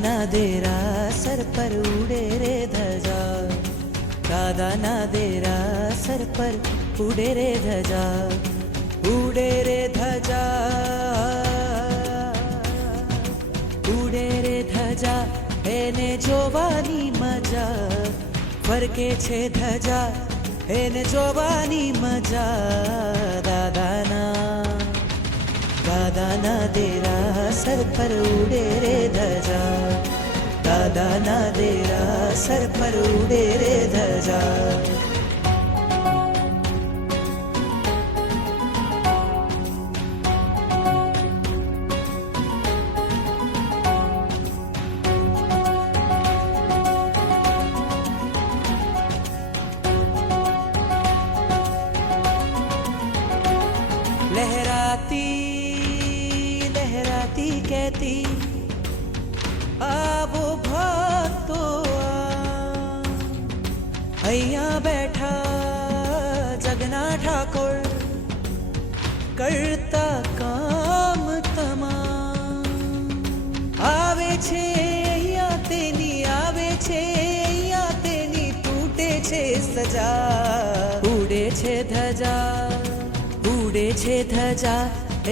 દાદાના દેરા સર પર ઉડે રે ધજા, દાદાના દેરા સર પર ઉડે રે ધજા, ઉડે રે ધજા, ઉડે રે ધજા, એને જોવાની મજા, ફરકે છે ધજા એને જોવાની મજા, દાદાના દેરા સર પર ઉડે રે ધજા, દાદાના દેરા સર પર ઉડે રે ધજા. लहराती लहराती कहती आवो भक्तो અહીંયા બેઠા જગના ઠાકોર કરતા કામ તમામ, આવે છે અહીંયા તેની, આવે છે અહીંયા તેની, તૂટે છે સજા, ઉડે છે ધજા, ઉડે છે ધજા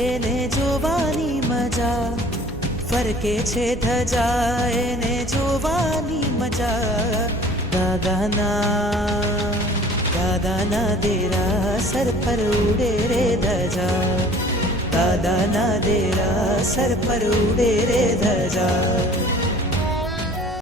એને જોવાની મજા, ફરકે છે ધજા એને જોવાની મજા, દાદાના દેરા સર પર ઉડે રે ધજા, દાદાના દેરા સર પર ઉડે રે ધજા.